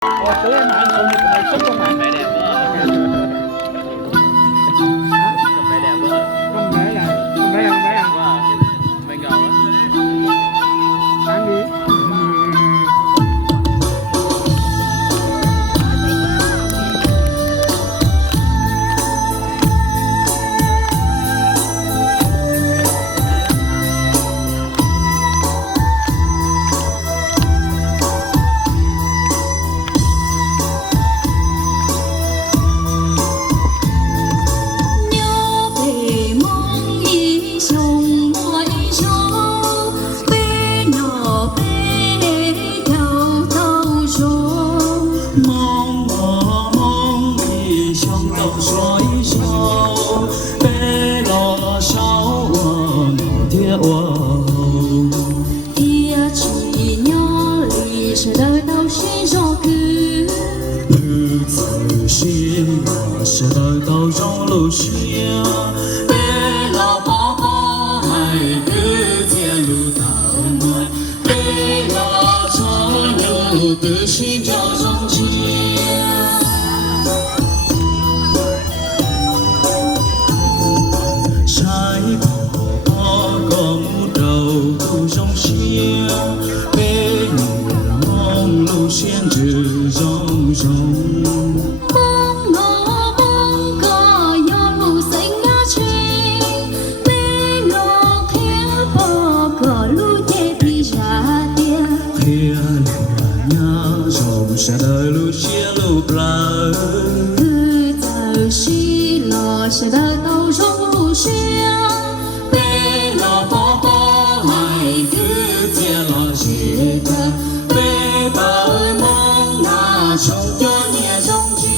Ồ, tụi em ăn cùng thì mày sức không mà. Phải đẹp quá. Phải đẹp quá. Con bé là con bé ăn Wow. Mình ngầu á. ăn đi. sẽ đợi tàu trong lũ xia bê là bỏ bỏ hay cứ theo lũ tàu mà bê là cho lũ tự xin cho dòng chia trái bỏ có một đầu tu trong xia bê mong lũ xiên trừ dòng dòng sẽ đợi lúc chia lúc lại cứ chờ xí lò sẽ đợi tàu trong lũ xia bê lò bỏ hay cứ chia lò chia ta bê bởi mong là trong cho nhẹ trong chia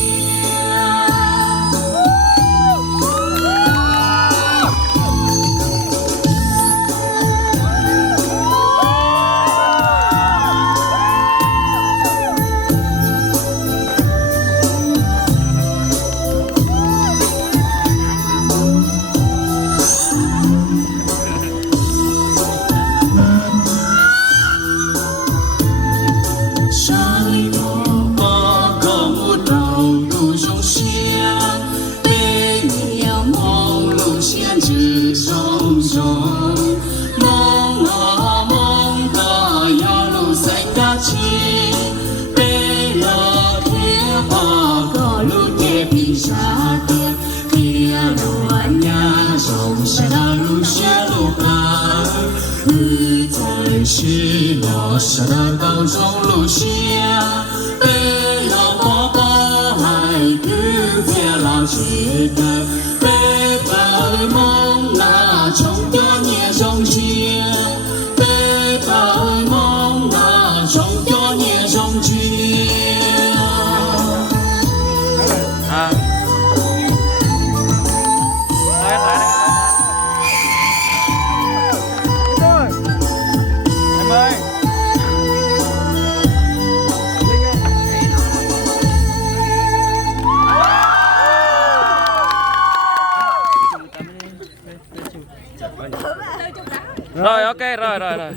xí lò sẽ đợi tàu trong lũ xia bê lò bỏ hay cứ theo lò chia ta bê bởi mong là trong cho nhẹ trong chia bê bởi mong là trong cho nhẹ trong chia Rồi ok rồi.